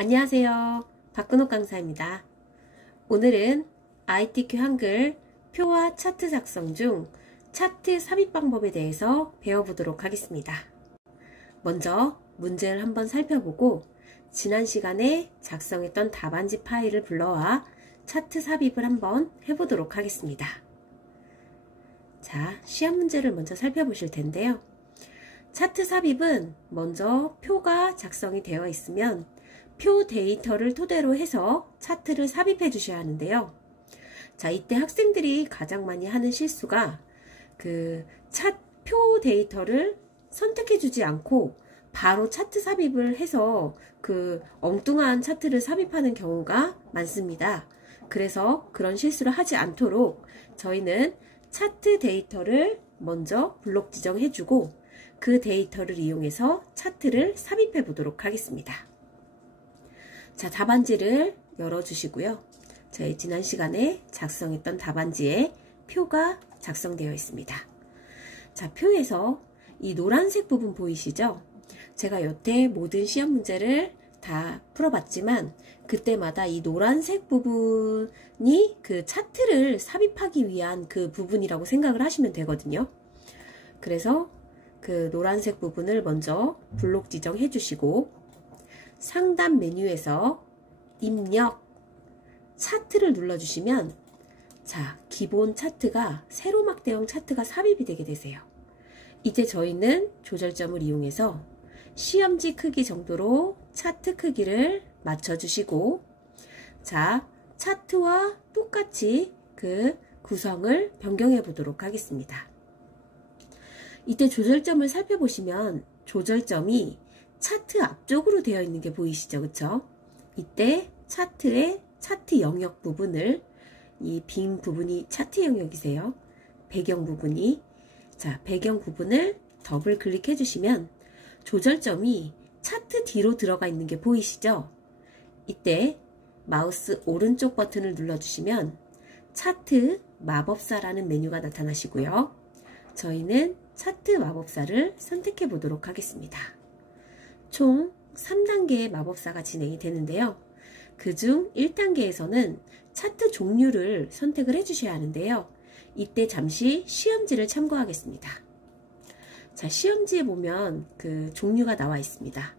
안녕하세요. 박근옥 강사입니다. 오늘은 ITQ 한글 표와 차트 작성 중 차트 삽입 방법에 대해서 배워보도록 하겠습니다. 먼저 문제를 한번 살펴보고 지난 시간에 작성했던 답안지 파일을 불러와 차트 삽입을 한번 해보도록 하겠습니다. 자, 시험 문제를 먼저 살펴보실 텐데요. 차트 삽입은 먼저 표가 작성이 되어 있으면 표 데이터를 토대로 해서 차트를 삽입해 주셔야 하는데요. 자, 이때 학생들이 가장 많이 하는 실수가 표 데이터를 선택해 주지 않고 바로 차트 삽입을 해서 엉뚱한 차트를 삽입하는 경우가 많습니다. 그래서 그런 실수를 하지 않도록 저희는 차트 데이터를 먼저 블록 지정해 주고 그 데이터를 이용해서 차트를 삽입해 보도록 하겠습니다. 자, 답안지를 열어주시고요. 저희 지난 시간에 작성했던 답안지에 표가 작성되어 있습니다. 자, 표에서 이 노란색 부분 보이시죠? 제가 여태 모든 시험 문제를 다 풀어봤지만 그때마다 이 노란색 부분이 차트를 삽입하기 위한 그 부분이라고 생각을 하시면 되거든요. 그래서 노란색 부분을 먼저 블록 지정해 주시고 상단 메뉴에서 입력 차트를 눌러주시면 자, 기본 차트가 세로막대형 차트가 삽입이 되게 되세요. 이제 저희는 조절점을 이용해서 시험지 크기 정도로 차트 크기를 맞춰주시고 자, 차트와 똑같이 구성을 변경해 보도록 하겠습니다. 이때 조절점을 살펴보시면 조절점이 차트 앞쪽으로 되어 있는 게 보이시죠? 그쵸? 이때 차트의 차트 영역 부분을 이 빈 부분이 차트 영역이세요. 배경 부분이 자, 배경 부분을 더블 클릭해 주시면 조절점이 차트 뒤로 들어가 있는 게 보이시죠? 이때 마우스 오른쪽 버튼을 눌러주시면 차트 마법사라는 메뉴가 나타나시고요. 저희는 차트 마법사를 선택해 보도록 하겠습니다. 총 3단계의 마법사가 진행이 되는데요. 그중 1단계에서는 차트 종류를 선택을 해주셔야 하는데요. 이때 잠시 시험지를 참고하겠습니다. 자, 시험지에 보면 종류가 나와 있습니다.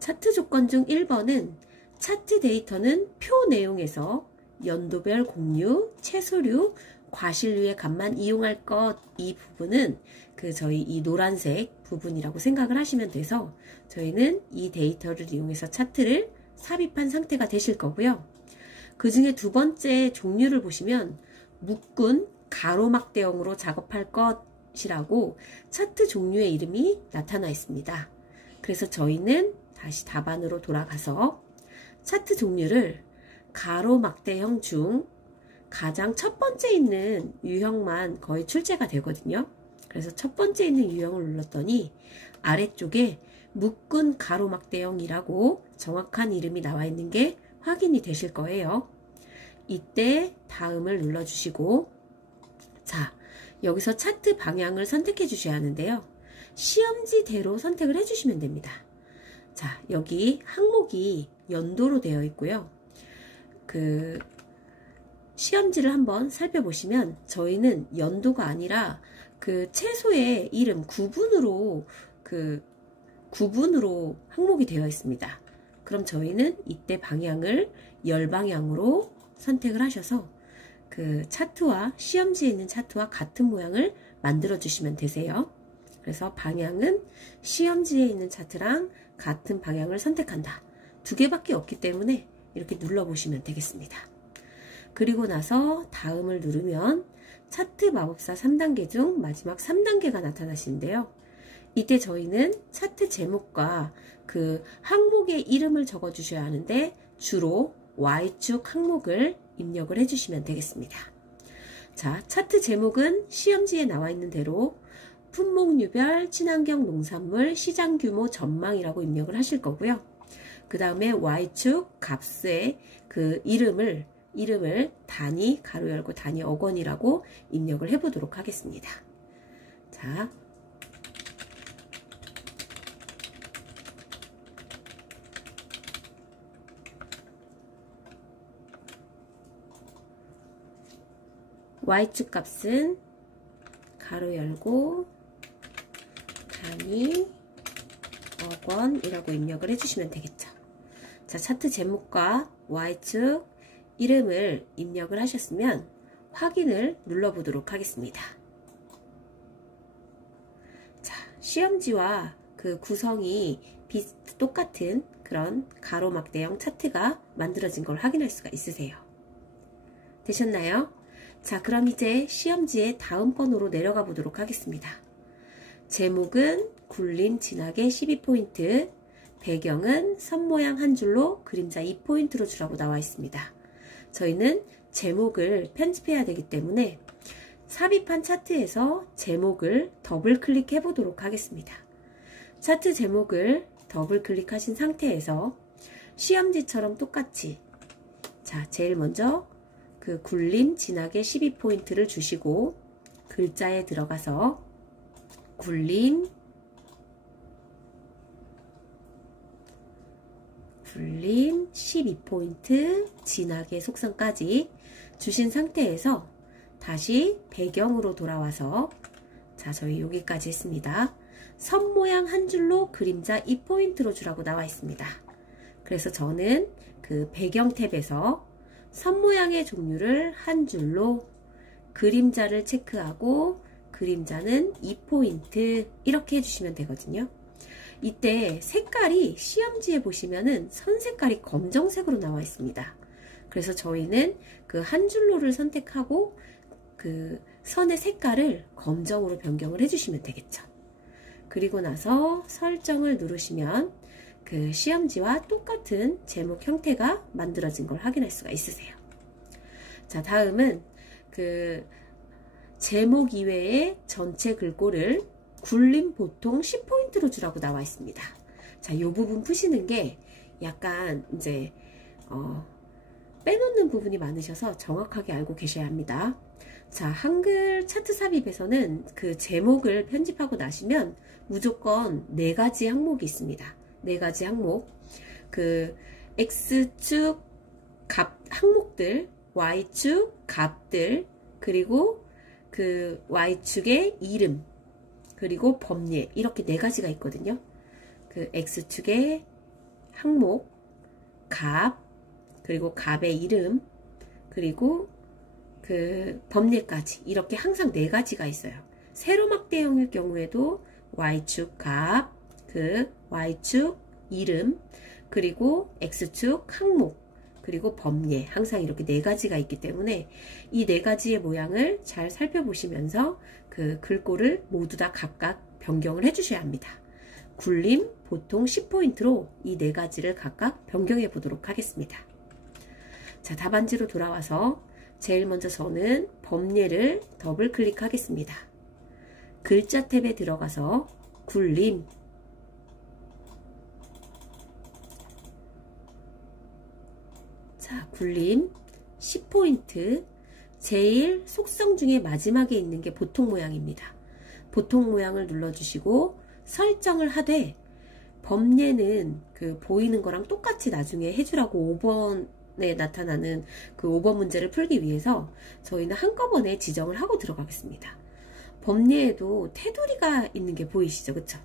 차트 조건 중 1번은 차트 데이터는 표 내용에서 연도별 공유, 채소류, 과실류의 값만 이용할 것, 이 부분은 저희 이 노란색 부분이라고 생각을 하시면 돼서 저희는 이 데이터를 이용해서 차트를 삽입한 상태가 되실 거고요. 그 중에 두 번째 종류를 보시면 묶은 가로막대형으로 작업할 것이라고 차트 종류의 이름이 나타나 있습니다. 그래서 저희는 다시 답안으로 돌아가서 차트 종류를 가로막대형 중 가장 첫 번째 있는 유형만 거의 출제가 되거든요. 그래서 첫 번째 있는 유형을 눌렀더니 아래쪽에 묶은 가로막대형이라고 정확한 이름이 나와 있는 게 확인이 되실 거예요. 이때 다음을 눌러주시고 자, 여기서 차트 방향을 선택해 주셔야 하는데요. 시험지대로 선택을 해주시면 됩니다. 자, 여기 항목이 연도로 되어 있고요. 시험지를 한번 살펴보시면 저희는 연도가 아니라 채소의 이름 구분으로 항목이 되어 있습니다. 그럼 저희는 이때 방향을 열방향으로 선택을 하셔서 차트와 시험지에 있는 차트와 같은 모양을 만들어 주시면 되세요. 그래서 방향은 시험지에 있는 차트랑 같은 방향을 선택한다. 두 개밖에 없기 때문에 이렇게 눌러 보시면 되겠습니다. 그리고 나서 다음을 누르면 차트 마법사 3단계 중 마지막 3단계가 나타나시는데요. 이때 저희는 차트 제목과 항목의 이름을 적어 주셔야 하는데 주로 Y축 항목을 입력을 해주시면 되겠습니다. 자, 차트 제목은 시험지에 나와 있는 대로 품목류별, 친환경 농산물, 시장 규모 전망이라고 입력을 하실 거고요. 그 다음에 Y축 값의 이름을 단위, 가로 열고 단위 억원이라고 입력을 해보도록 하겠습니다. 자, Y축 값은 가로 열고 단위 억원이라고 입력을 해주시면 되겠죠. 자, 차트 제목과 Y축 이름을 입력을 하셨으면 확인을 눌러보도록 하겠습니다. 자, 시험지와 그 구성이 똑같은 그런 가로막대형 차트가 만들어진 걸 확인할 수가 있으세요. 되셨나요? 자, 그럼 이제 시험지의 다음 번호로 내려가 보도록 하겠습니다. 제목은 굴림 진하게 12포인트, 배경은 선 모양 한 줄로 그림자 2포인트로 주라고 나와 있습니다. 저희는 제목을 편집해야 되기 때문에 삽입한 차트에서 제목을 더블 클릭해 보도록 하겠습니다. 차트 제목을 더블 클릭하신 상태에서 시험지처럼 똑같이, 자, 제일 먼저 그 굴림 진하게 12포인트를 주시고 글자에 들어가서 굴림 12포인트 진하게 속성까지 주신 상태에서 다시 배경으로 돌아와서, 자, 저희 여기까지 했습니다. 선 모양 한 줄로 그림자 2포인트로 주라고 나와 있습니다. 그래서 저는 그 배경 탭에서 선 모양의 종류를 한 줄로 그림자를 체크하고 그림자는 2포인트 이렇게 해주시면 되거든요. 이때 색깔이 시험지에 보시면은 선 색깔이 검정색으로 나와 있습니다. 그래서 저희는 그 한 줄로를 선택하고 그 선의 색깔을 검정으로 변경을 해주시면 되겠죠. 그리고 나서 설정을 누르시면 그 시험지와 똑같은 제목 형태가 만들어진 걸 확인할 수가 있으세요. 자, 다음은 그 제목 이외의 전체 글꼴을 굴림 보통 10포인트로 주라고 나와 있습니다. 자, 이 부분 푸시는 게 약간 이제 빼놓는 부분이 많으셔서 정확하게 알고 계셔야 합니다. 자, 한글 차트 삽입에서는 그 제목을 편집하고 나시면 무조건 4가지 항목이 있습니다. 4가지 항목. 그 X축 값 항목들, Y축 값들, 그리고 그 Y축의 이름, 그리고 범례, 이렇게 4가지가 있거든요. 그 X축의 항목, 값, 그리고 값의 이름, 그리고 그 범례까지 이렇게 항상 4가지가 있어요. 세로막대형일 경우에도 Y축 값, 그 Y축 이름, 그리고 X축 항목, 그리고 범례, 항상 이렇게 4가지가 있기 때문에 이 4가지의 모양을 잘 살펴보시면서 그 글꼴을 모두 다 각각 변경을 해주셔야 합니다. 굴림 보통 10포인트로 이 4가지를 각각 변경해 보도록 하겠습니다. 자, 답안지로 돌아와서 제일 먼저 저는 범례를 더블 클릭하겠습니다. 글자 탭에 들어가서 굴림, 자, 굴림 10포인트, 제일 속성 중에 마지막에 있는 게 보통 모양입니다. 보통 모양을 눌러주시고 설정을 하되 범례는 그 보이는 거랑 똑같이 나중에 해주라고 5번에 나타나는 그 5번 문제를 풀기 위해서 저희는 한꺼번에 지정을 하고 들어가겠습니다. 범례에도 테두리가 있는 게 보이시죠? 그쵸?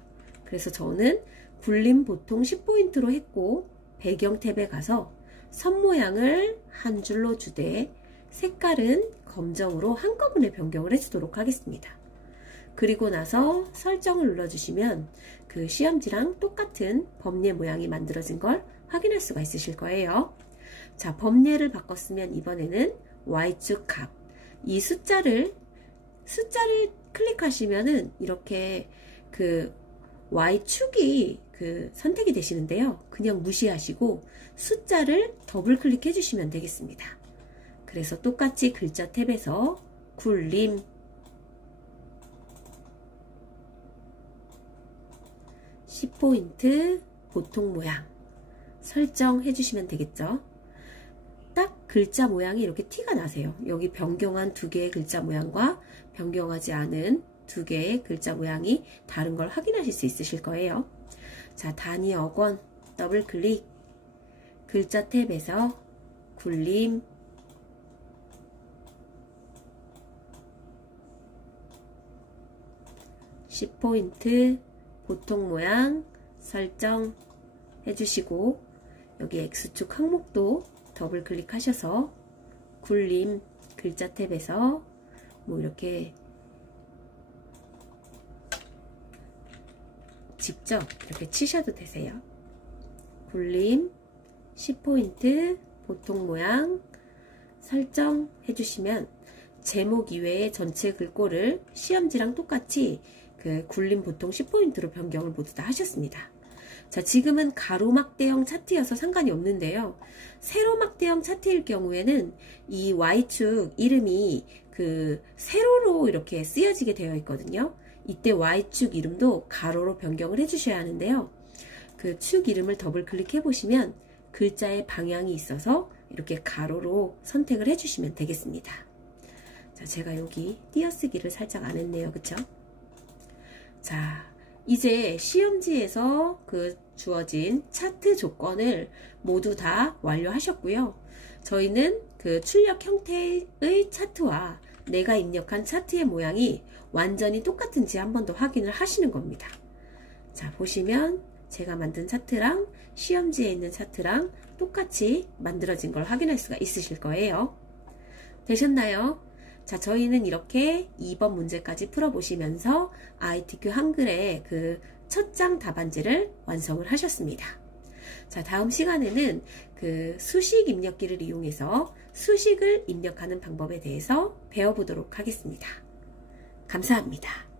그래서 저는 굴림 보통 10포인트로 했고 배경 탭에 가서 선 모양을 한 줄로 주되 색깔은 검정으로 한꺼번에 변경을 해주도록 하겠습니다. 그리고 나서 설정을 눌러주시면 그 시험지랑 똑같은 범례 모양이 만들어진 걸 확인할 수가 있으실 거예요. 자, 범례를 바꿨으면 이번에는 Y축 값, 이 숫자를 클릭하시면은 이렇게 그 Y축이 그 선택이 되시는데요. 그냥 무시하시고 숫자를 더블 클릭해 주시면 되겠습니다. 그래서 똑같이 글자 탭에서 굴림 10포인트 보통 모양 설정해 주시면 되겠죠. 딱 글자 모양이 이렇게 티가 나세요. 여기 변경한 2개의 글자 모양과 변경하지 않은 2개의 글자 모양이 다른 걸 확인하실 수 있으실 거예요. 자, 단위 억원 더블 클릭, 글자 탭에서 굴림 10포인트 보통 모양 설정 해주시고 여기 X축 항목도 더블 클릭하셔서 굴림 글자 탭에서 뭐 이렇게 직접 이렇게 치셔도 되세요. 굴림 10포인트 보통 모양 설정 해주시면 제목 이외에 전체 글꼴을 시험지랑 똑같이 그 굴림 보통 10포인트로 변경을 모두 다 하셨습니다. 자, 지금은 가로막대형 차트여서 상관이 없는데요. 세로막대형 차트일 경우에는 이 Y축 이름이 그 세로로 이렇게 쓰여지게 되어 있거든요. 이때 Y축 이름도 가로로 변경을 해주셔야 하는데요. 그 축 이름을 더블 클릭해 보시면 글자의 방향이 있어서 이렇게 가로로 선택을 해주시면 되겠습니다. 자, 제가 여기 띄어쓰기를 살짝 안 했네요. 그쵸? 자, 이제 시험지에서 그 주어진 차트 조건을 모두 다 완료하셨고요. 저희는 그 출력 형태의 차트와 내가 입력한 차트의 모양이 완전히 똑같은지 한 번 더 확인을 하시는 겁니다. 자, 보시면 제가 만든 차트랑 시험지에 있는 차트랑 똑같이 만들어진 걸 확인할 수가 있으실 거예요. 되셨나요? 자, 저희는 이렇게 2번 문제까지 풀어보시면서 ITQ 한글의 그 첫 장 답안지를 완성을 하셨습니다. 자, 다음 시간에는 그 수식 입력기를 이용해서 수식을 입력하는 방법에 대해서 배워보도록 하겠습니다. 감사합니다.